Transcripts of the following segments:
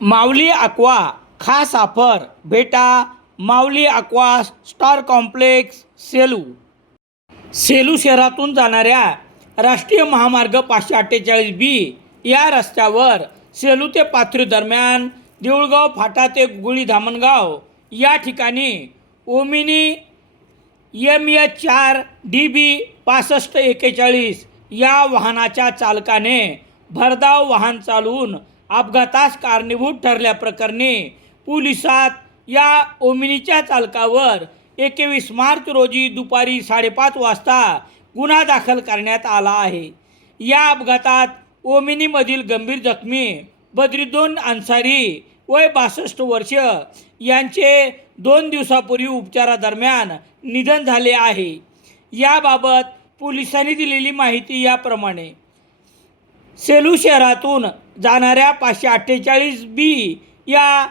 माऊली aqua खास offer भेटा माऊली aqua star complex Selu. Selu शहरातून जाणाऱ्या राष्ट्रीय महामार्ग पाचशे अठ्ठेचाळीस बी या रस्त्यावर सेलू ते पाथरी दरम्यान देऊळगाव फाटा ते गुळी धामणगाव या ठिकाणी ओमिनी एम एच चार डी बी पासष्ट एक्केचाळीस या वाहनाच्या चालकाने भरधाव वाहन चालवून अपघातास कारणीभूत ठरल्याप्रकरणी पोलिसात या ओमिनीच्या चालकावर एकवीस मार्च रोजी दुपारी साडेपाच वाजता गुन्हा दाखल करण्यात आला आहे. या अपघातात ओमिनीमधील गंभीर जखमी बद्रीदोन अन्सारी वय बासष्ट वर्ष यांचे दोन दिवसापूर्वी उपचारादरम्यान निधन झाले आहे. याबाबत पोलिसांनी दिलेली माहिती याप्रमाणे. सेलू शहरातून जाणाऱ्या पाचशे अठ्ठेचाळीस बी या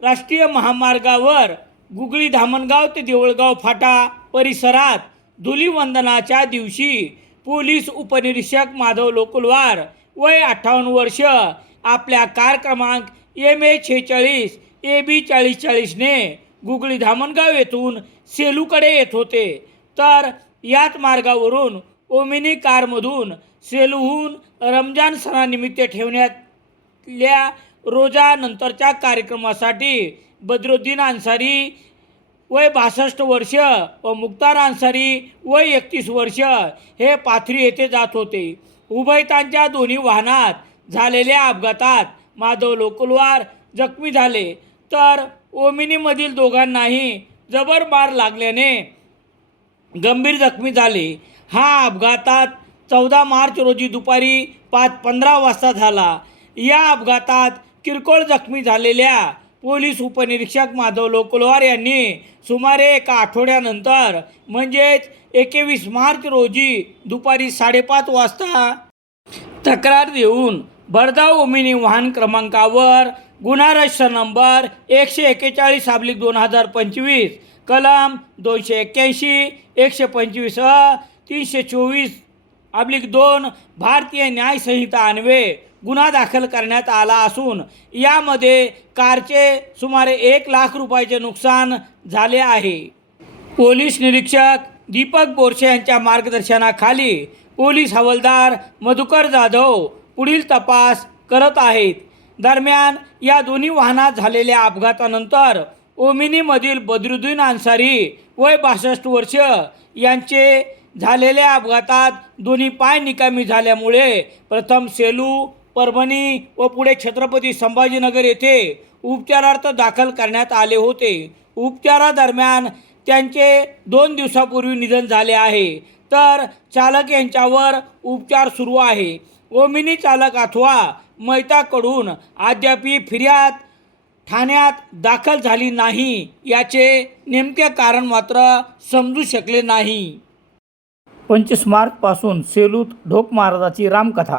राष्ट्रीय महामार्गावर गुगळी धामणगाव ते देवळगाव फाटा परिसरात धुलीवंदनाच्या दिवशी पोलीस उपनिरीक्षक माधव लोकुलवार वय अठ्ठावन्न वर्ष आपल्या कार क्रमांक एम ए छेचाळीस ए बी चाळीस चाळीसने गुगळी धामणगाव येथून सेलूकडे येत होते. तर याच मार्गावरून ओमिनी कारमधून सेलूहून रमजान सणानिमित्त ठेवण्यातल्या रोजानंतरच्या कार्यक्रमासाठी बद्रुद्दीन अन्सारी वय बासष्ट वर्ष व मुक्तार अन्सारी वय एकतीस वर्ष हे पाथरी येथे जात होते. उभयतांच्या दोन्ही वाहनात झालेल्या अपघातात माधव लोकलवार जखमी झाले. तर ओमिनीमधील दोघांनाही जबर मार लागल्याने गंभीर जखमी झाले. हा अपघातात चौदा मार्च रोजी दुपारी पाच पंधरा वाजता झाला. या अपघातात किरकोळ जखमी झालेल्या पोलीस उपनिरीक्षक माधव लोकलवार यांनी सुमारे एका आठवड्यानंतर म्हणजेच एकवीस मार्च रोजी दुपारी साडेपाच वाजता तक्रार देऊन भरधाव ओमिनी वाहन क्रमांकावर गुन्हा रजिस्टर नंबर एकशे एक्केचाळीस साबलिक दोन हजार पंचवीस कलम दोनशे एक्क्याऐंशी एकशे पंचवीस अ तीनशे चोवीस अब्लिक दोन भारतीय न्यायसंहिता अन्वे अन्वये गुन्हा दाखल करण्यात आला असून यामध्ये कारचे सुमारे एक लाख रुपयाचे नुकसान झाले आहे. पोलीस निरीक्षक दीपक बोरसे यांच्या मार्गदर्शनाखाली पोलीस हवालदार मधुकर जाधव पुढील तपास करत आहेत. दरम्यान या दोन्ही वाहनात झालेल्या अपघातानंतर ओमिनीमधील बद्रुद्दीन अन्सारी वय बासष्ट वर्ष. यांचे झालेल्या अपघातात दोन्ही पाय निकामी झाल्यामुळे प्रथम सेलू परभणी व पुढे छत्रपती संभाजीनगर येथे उपचारार्थ दाखल करण्यात आले होते. उपचारादरम्यान त्यांचे दोन दिवसापूर्वी निधन झाले आहे. तर चालक यांच्यावर उपचार सुरू आहे. ओमिनी चालक अथवा मैताकडून अद्यापी फिर्याद ठाण्यात दाखल झाली नाही याचे नेमके कारण मात्र समजू शकले नाही. पंचवीस मार्चपासून सेलूत ढोक महाराजाची रामकथा